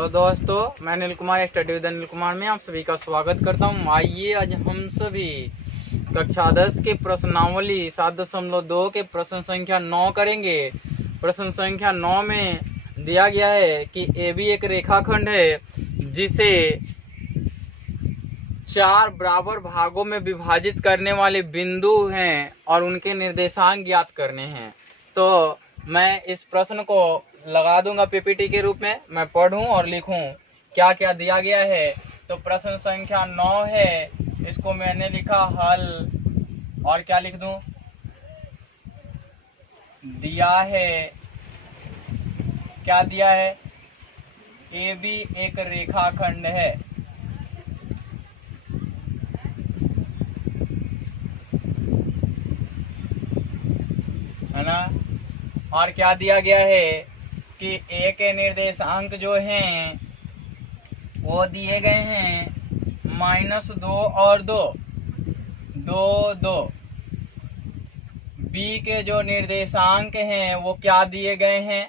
Hello दोस्तों, मैं Anil Kumar study with Anil Kumar में आप सभी का स्वागत करता हूं। आइए आज हम सभी कक्षा 10 के प्रश्नावली 7.2 के प्रश्न संख्या 9 करेंगे। प्रश्न संख्या 9 में दिया गया है कि AB एक रेखाखंड है जिसे 4 बराबर भागों में विभाजित करने वाले बिंदु हैं और उनके निर्देशांक ज्ञात करने हैं। तो मैं इस प्रश्न को लगा दूंगा पीपीटी के रूप में, मैं पढ़ूं और लिखूं क्या क्या दिया गया है। तो प्रश्न संख्या 9 है, इसको मैंने लिखा हल, और क्या लिख दूं, दिया है, क्या दिया है, AB एक रेखाखंड है। है ना। और क्या दिया गया है कि A के निर्देशांक जो हैं वो दिए गए हैं -2 और 2, 2, 2। B के जो निर्देशांक हैं वो क्या दिए गए हैं,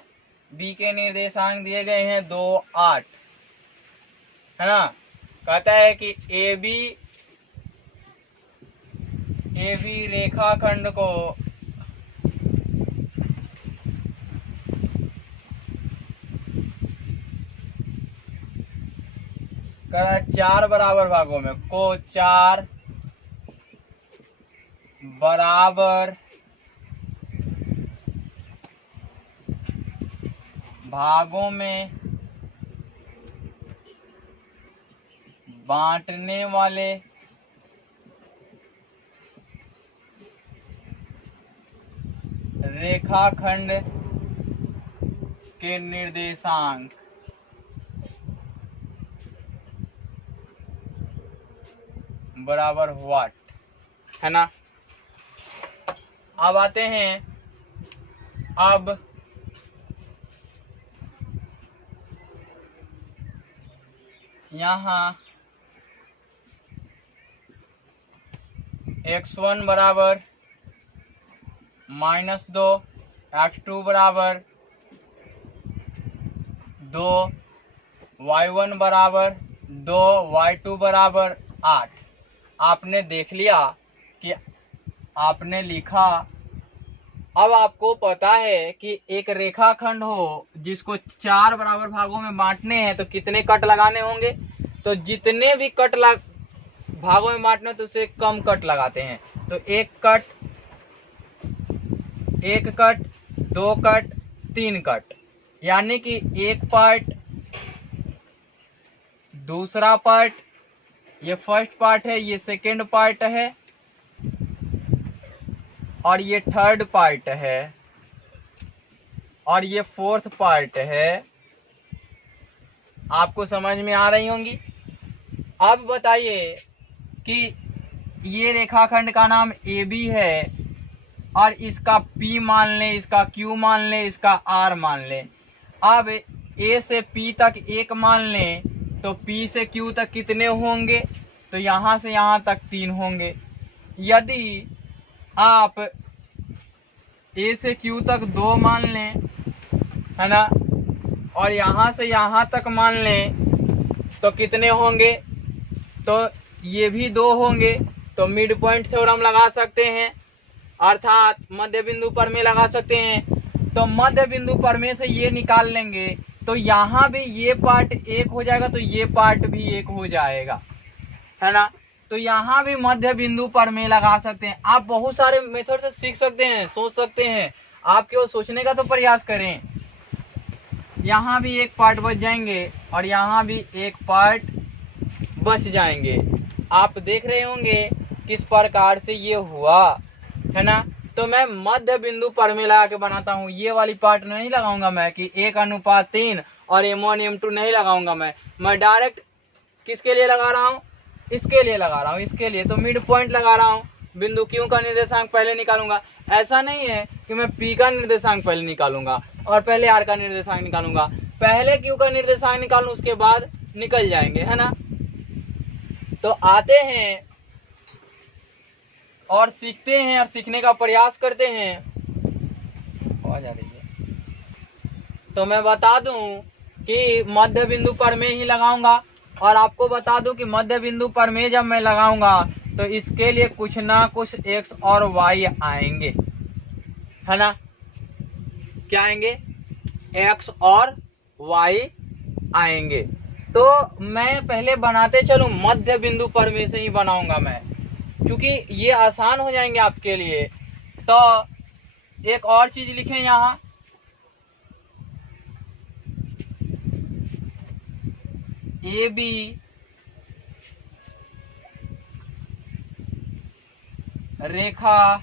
B के निर्देशांक दिए गए हैं 2, 8। है ना। कहता है कि AB रेखाखंड को करा 4 बराबर भागों में, को 4 बराबर भागों में बांटने वाले रेखाखंड के निर्देशांक बराबर व्हाट। है ना। अब आते हैं, अब यहाँ x1 बराबर -2, x2 बराबर 2, y1 बराबर 2, y2 बराबर 8। आपने देख लिया कि आपने लिखा। अब आपको पता है कि एक रेखाखंड हो जिसको 4 बराबर भागों में बांटने हैं तो कितने कट लगाने होंगे। तो जितने भी कट भागों में बांटने तो उससे कम कट लगाते हैं। तो एक कट, 2 कट, 3 कट, यानी कि एक पार्ट, दूसरा पार्ट, ये फर्स्ट पार्ट है, ये सेकेंड पार्ट है, और ये थर्ड पार्ट है, और ये फोर्थ पार्ट है। आपको समझ में आ रही होंगी। अब बताइए कि ये रेखाखंड का नाम AB है और इसका P मान लें, इसका Q मान लें, इसका R मान लें। अब A से P तक 1 मान लें तो P से Q तक कितने होंगे, तो यहां से यहां तक 3 होंगे। यदि आप A से Q तक 2 मान लें, है ना, और यहां से यहां तक मान लें तो कितने होंगे, तो ये भी 2 होंगे। तो मिड पॉइंट थ्योरम लगा सकते हैं, अर्थात मध्य बिंदु प्रमेय लगा सकते हैं। तो मध्य बिंदु प्रमेय से ये निकाल लेंगे तो यहाँ भी ये पार्ट 1 हो जाएगा, तो ये पार्ट भी 1 हो जाएगा। है ना। तो यहाँ भी मध्य बिंदु प्रमेय लगा सकते हैं। आप बहुत सारे मेथड से सीख सकते हैं, सोच सकते हैं। आप केवल सोचने का तो प्रयास करें। यहाँ भी एक पार्ट बच जाएंगे और यहाँ भी एक पार्ट बच जाएंगे। आप देख रहे होंगे किस प्रकार से ये हुआ। है ना। तो मैं मध्य बिंदु प्रमेय लगा के बनाता हूँ। ये वाली पार्ट नहीं लगाऊंगा मैं कि 1:3 और M1 M2 नहीं लगाऊंगा मैं डायरेक्ट किसके लिए लगा रहा हूँ, इसके लिए लगा रहा हूँ, इसके लिए। तो मिड पॉइंट लगा रहा हूँ। बिंदु Q का निर्देशांक पहले निकालूंगा। ऐसा नहीं है कि मैं P का निर्देशांक पहले निकालूंगा और पहले R का निर्देशांक निकालूंगा। पहले Q का निर्देशांक निकालूं, उसके बाद निकल जाएंगे। है ना। तो आते हैं और सीखते हैं और सीखने का प्रयास करते हैं। आवाज आ रही है। तो मैं बता दूं कि मध्य बिंदु पर में ही लगाऊंगा। और आपको बता दूं कि मध्य बिंदु पर में जब मैं लगाऊंगा तो इसके लिए कुछ ना कुछ x और y आएंगे, है ना। क्या आएंगे? x और y आएंगे। तो मैं पहले बनाते चलूं, मध्य बिंदु पर में से ही बनाऊंगा मैं, क्योंकि ये आसान हो जाएंगे आपके लिए। तो एक और चीज लिखें यहाँ, ए बी रेखा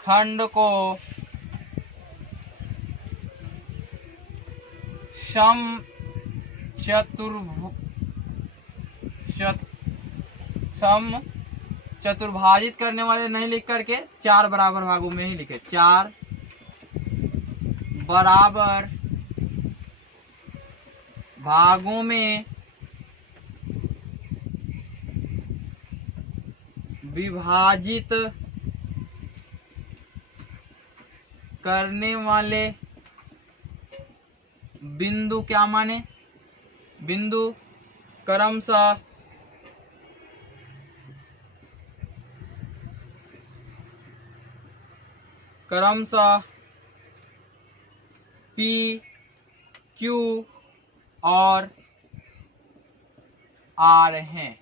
खंड को सम चतुर्भाजित करने वाले नहीं लिख करके 4 बराबर भागों में ही लिखे, 4 बराबर भागों में विभाजित करने वाले बिंदु, क्या माने? बिंदु क्रमशः P, Q और R हैं,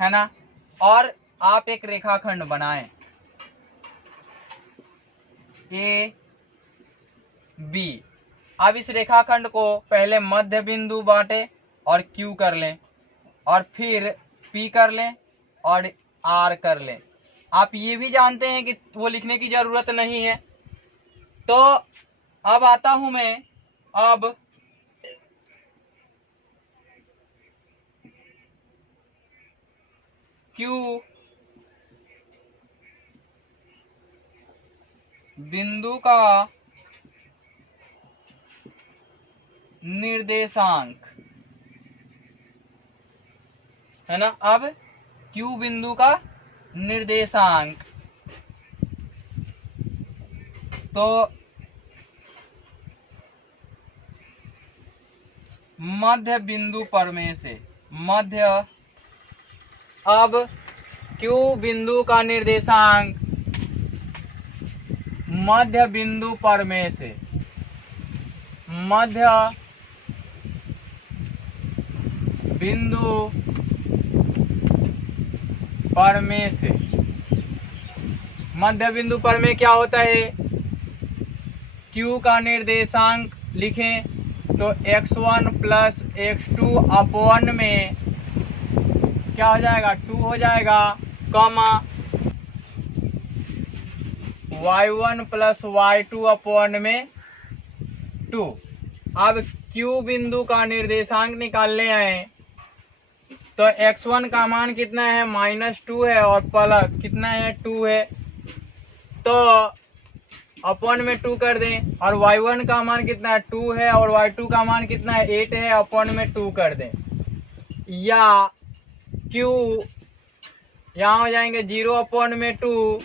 है ना। और आप एक रेखाखंड बनाएं ए बी। अब इस रेखाखंड को पहले मध्य बिंदु बांटे और Q कर लें, और फिर P कर लें और R कर लें। आप ये भी जानते हैं कि वो लिखने की जरूरत नहीं है। तो अब आता हूं मैं, अब Q बिंदु का निर्देशांक, है ना। अब Q बिंदु का निर्देशांक, तो मध्य बिंदु पर में से मध्य, अब Q बिंदु का निर्देशांक मध्य बिंदु पर में से, मध्य बिंदु पर में से, मध्य बिंदु पर में क्या होता है? Q का निर्देशांक लिखें तो x1 प्लस x2 अपवन में क्या हो जाएगा? 2 हो जाएगा, कॉमा y1 प्लस y2 अपवन में 2। अब Q बिंदु का निर्देशांक निकालने आए तो x1 का मान कितना है? -2 है, और प्लस कितना है? 2 है। तो अपॉन में 2 कर दें, और y1 का मान कितना है? 2 है, और y2 का मान कितना है? 8 है, अपॉन में 2 कर दें। या q यहाँ हो जाएंगे 0 अपॉन में 2,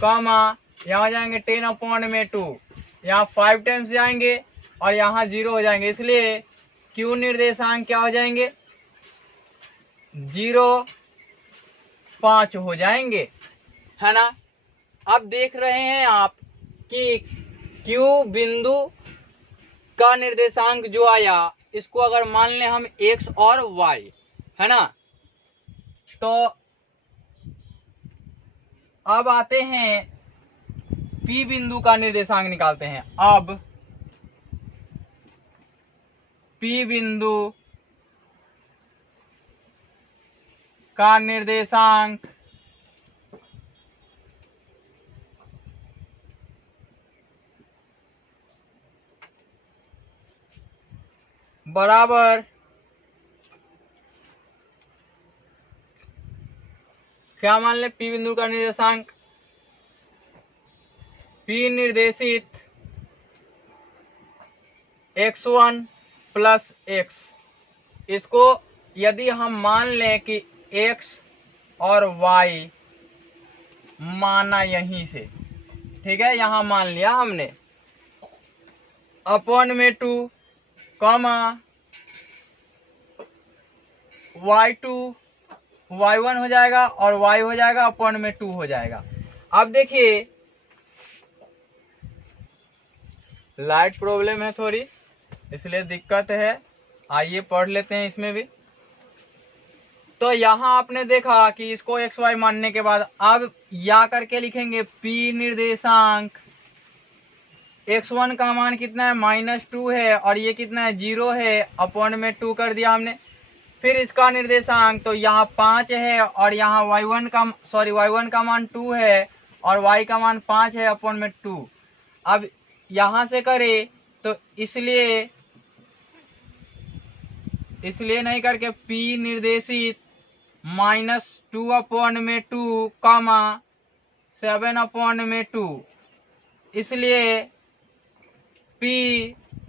कॉमा यहाँ हो जाएंगे 10 अपॉन में 2, यहाँ 5 टाइम्स जाएंगे और यहाँ 0 हो जाएंगे, इसलिए q निर्देशांक क्या हो जाएंगे? 0, 5 हो जाएंगे, है ना। अब देख रहे हैं आप कि Q बिंदु का निर्देशांक जो आया, इसको अगर मान लें हम x और y, है ना। तो अब आते हैं P बिंदु का निर्देशांक निकालते हैं। अब P बिंदु का निर्देशांक बराबर क्या मान ले? P बिंदु का निर्देशांक, P निर्देशित x1 प्लस x। इसको यदि हम मान लें कि x और y माना यहीं से, ठीक है, यहां मान लिया हमने, अपॉन में 2 कॉमा y2 y1 हो जाएगा और y हो जाएगा अपॉन में 2 हो जाएगा। अब देखिए लाइट प्रॉब्लम है थोड़ी, इसलिए दिक्कत है, आइए पढ़ लेते हैं इसमें भी। तो यहाँ आपने देखा कि इसको एक्स वाई मानने के बाद अब या करके लिखेंगे p निर्देशांक x1 का मान कितना है -2 है और ये कितना है 0 है, अपॉन में 2 कर दिया हमने। फिर इसका निर्देशांक तो यहाँ 5 है और यहाँ y1 का मान 2 है और y का मान 5 है अपॉन में 2। अब यहाँ से करें तो इसलिए नहीं करके p निर्देशित -2 अपॉन में 2 कामा 7 अपॉन में 2, इसलिए p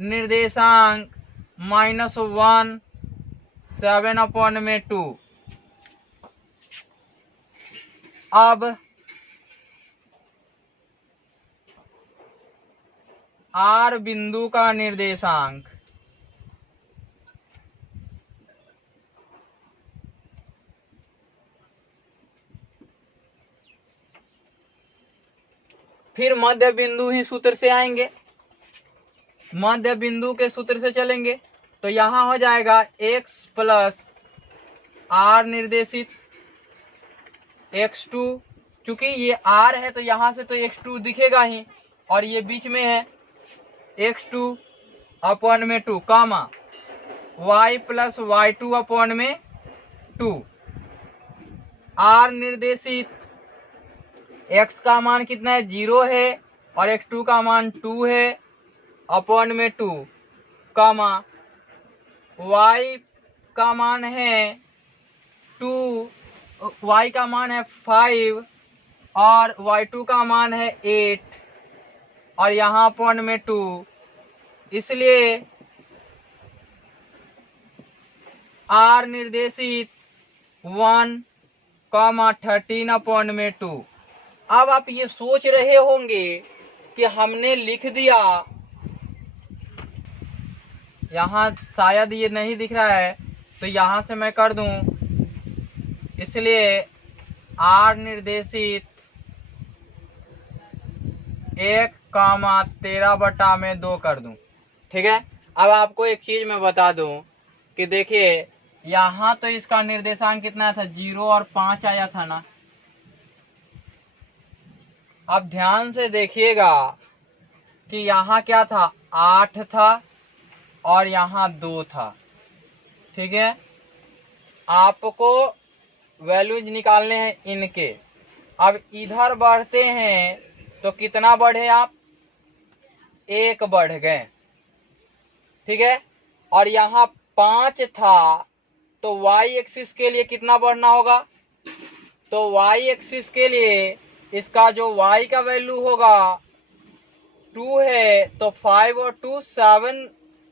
निर्देशांक -1 7 अपॉन में 2। अब R बिंदु का निर्देशांक फिर मध्य बिंदु ही सूत्र से आएंगे, मध्य बिंदु के सूत्र से चलेंगे तो यहां हो जाएगा x प्लस r निर्देशित x2, चूंकि ये r है तो यहां से तो x2 दिखेगा ही और ये बीच में है x2 अपॉन में 2 कामा y प्लस y2 अपॉन में 2। r निर्देशित x का मान कितना है 0 है और x2 का मान 2 है अपॉन में 2 कामा y का मान है 2, y का मान है 5 और y2 का मान है 8 और यहाँ अपॉन में 2, इसलिए r निर्देशित 1 कामा 13 अपॉन में 2। अब आप ये सोच रहे होंगे कि हमने लिख दिया, यहाँ शायद ये नहीं दिख रहा है तो यहाँ से मैं कर दूं, इसलिए r निर्देशित 1 कामा 13/2 कर दूं। ठीक है। अब आपको एक चीज मैं बता दूं कि देखिए यहाँ तो इसका निर्देशांक कितना था 0 और 5 आया था ना। अब ध्यान से देखिएगा कि यहाँ क्या था 8 था और यहाँ 2 था। ठीक है, आपको वैल्यूज निकालने हैं इनके। अब इधर बढ़ते हैं तो कितना बढ़े आप 1 बढ़ गए। ठीक है, और यहाँ 5 था तो y एक्सिस के लिए कितना बढ़ना होगा, तो y एक्सिस के लिए इसका जो y का वैल्यू होगा 2 है तो 5 और 2 7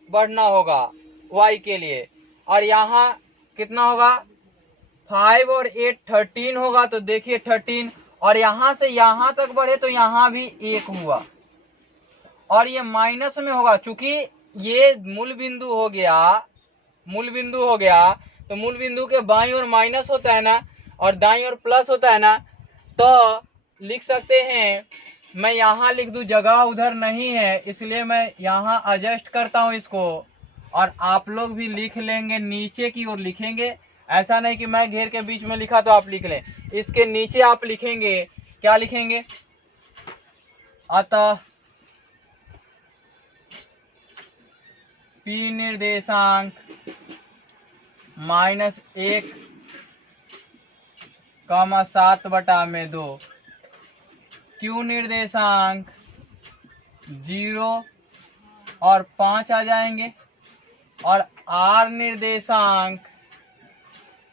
बढ़ना होगा y के लिए, और यहाँ कितना होगा 5 और 8 13 होगा। तो देखिए 13, और यहाँ से यहाँ तक बढ़े तो यहाँ भी 1 हुआ और ये माइनस में होगा, चूंकि ये मूल बिंदु हो गया तो मूल बिंदु के बाईं ओर माइनस होता है ना और दाईं ओर प्लस होता है ना। तो लिख सकते हैं, मैं यहाँ लिख दूं, जगह उधर नहीं है इसलिए मैं यहाँ एडजस्ट करता हूँ इसको, और आप लोग भी लिख लेंगे, नीचे की ओर लिखेंगे। ऐसा नहीं कि मैं घेर के बीच में लिखा तो आप लिख लें, इसके नीचे आप लिखेंगे, क्या लिखेंगे, अतः P निर्देशांक -1 कामा 7/2, Q निर्देशांक 0 और 5 आ जाएंगे, और R निर्देशांक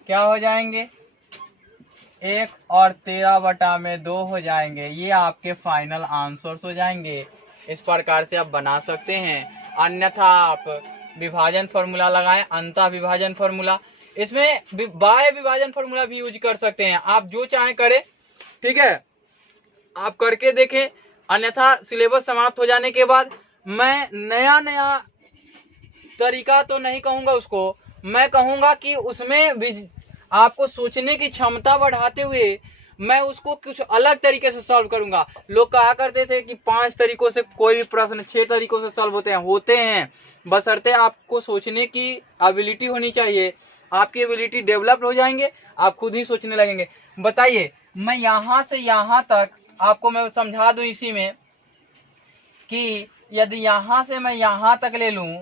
क्या हो जाएंगे 1 और 13/2 हो जाएंगे। ये आपके फाइनल आंसर्स हो जाएंगे। इस प्रकार से आप बना सकते हैं, अन्यथा आप विभाजन फॉर्मूला लगाएं, अंतः विभाजन फॉर्मूला, इसमें बाह्य विभाजन फॉर्मूला भी यूज कर सकते हैं, आप जो चाहें करें। ठीक है, आप करके देखें, अन्यथा सिलेबस समाप्त हो जाने के बाद मैं नया नया तरीका तो नहीं कहूंगा उसको, मैं कहूंगा कि उसमें आपको सोचने की क्षमता बढ़ाते हुए मैं उसको कुछ अलग तरीके से सॉल्व करूंगा। लोग कहा करते थे कि 5 तरीकों से कोई भी प्रश्न 6 तरीकों से सॉल्व होते हैं, बशर्ते आपको सोचने की एबिलिटी होनी चाहिए। आपकी एबिलिटी डेवलप हो जाएंगे, आप खुद ही सोचने लगेंगे। बताइए, मैं यहां से यहां तक आपको मैं समझा दूं इसी में कि यदि यहां से मैं यहां तक ले लूं,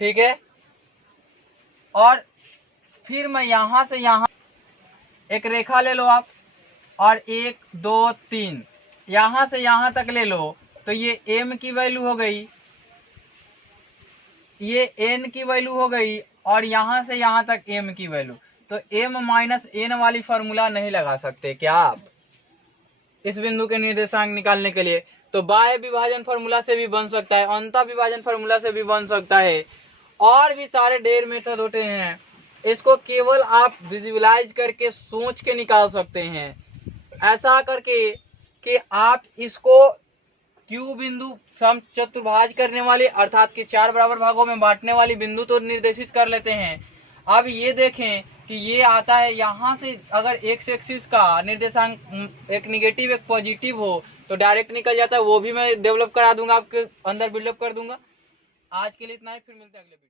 ठीक है, और फिर मैं यहां से यहां एक रेखा ले लो आप, और 1 2 3 यहां से यहां तक ले लो, तो ये m की वैल्यू हो गई, ये n की वैल्यू हो गई, और यहां से यहां तक m की वैल्यू। तो m माइनस n वाली फॉर्मूला नहीं लगा सकते क्या आप इस बिंदु के निर्देशांक निकालने के लिए? तो बाह्य विभाजन फॉर्मूला से भी बन सकता है, अंतः विभाजन फॉर्मूला से भी बन सकता है, और भी सारे ढेर मेथड होते हैं। इसको केवल आप विजुअलाइज करके सोच के निकाल सकते हैं, ऐसा करके कि आप इसको क्यू बिंदु सम चतुर्भाज करने वाले अर्थात कि 4 बराबर भागों में बांटने वाली बिंदु तो निर्देशित कर लेते हैं। अब ये देखें कि ये आता है यहाँ से, अगर एक्स एक्सिस का निर्देशांक एक निगेटिव एक पॉजिटिव हो तो डायरेक्ट निकल जाता है, वो भी मैं डेवलप करा दूंगा, आपके अंदर बिल्डअप कर दूंगा। आज के लिए इतना ही, फिर मिलते हैं अगले वीडियो।